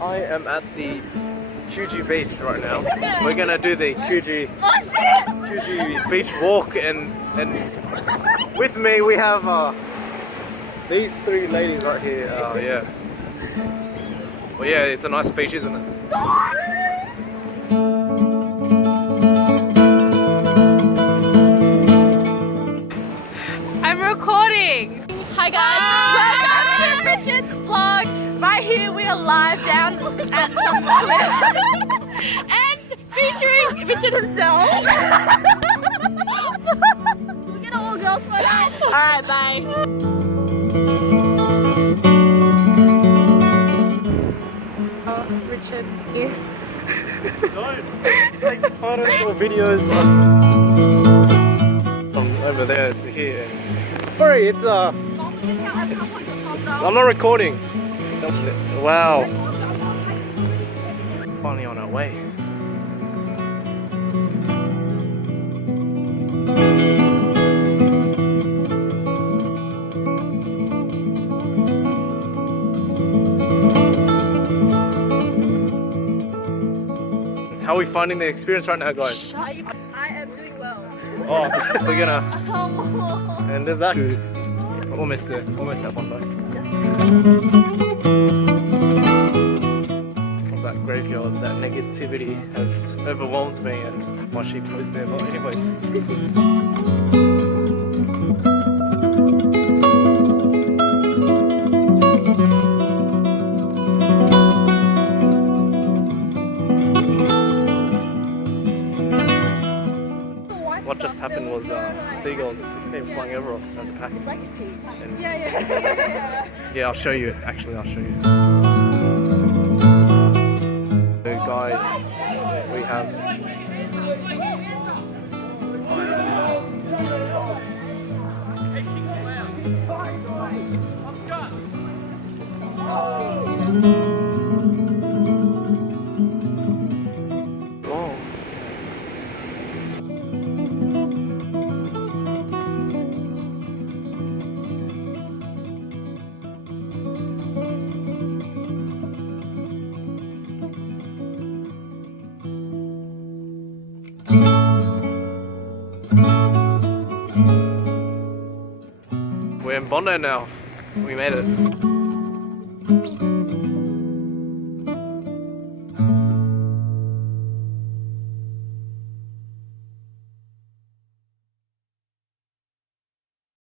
I am at the Coogee Beach right now. We're gonna do the Coogee Beach walk, and with me we have these three ladies right here. Yeah. Well, yeah, it's a nice beach, isn't it? I'm recording. Hi guys, welcome to Richard's vlog. Right here we are live down at some cliff and featuring Richard himself. We'll get all girls for that. Alright, bye. Richard here. Don't take photos or videos from over there to here. Sorry, it's I'm not recording. Wow. Finally on our way. How are we finding the experience right now, guys? I am doing well. Oh, we're gonna. And there's that. Almost there. Almost at one though. That graveyard, that negativity has overwhelmed me, and my sheep was there. But anyways. What just happened was seagulls came flying over us as a pack. It's like a pig. And Yeah. yeah, I'll show you. Actually, I'll show you. So guys, we have we're in Bondi now. We made it.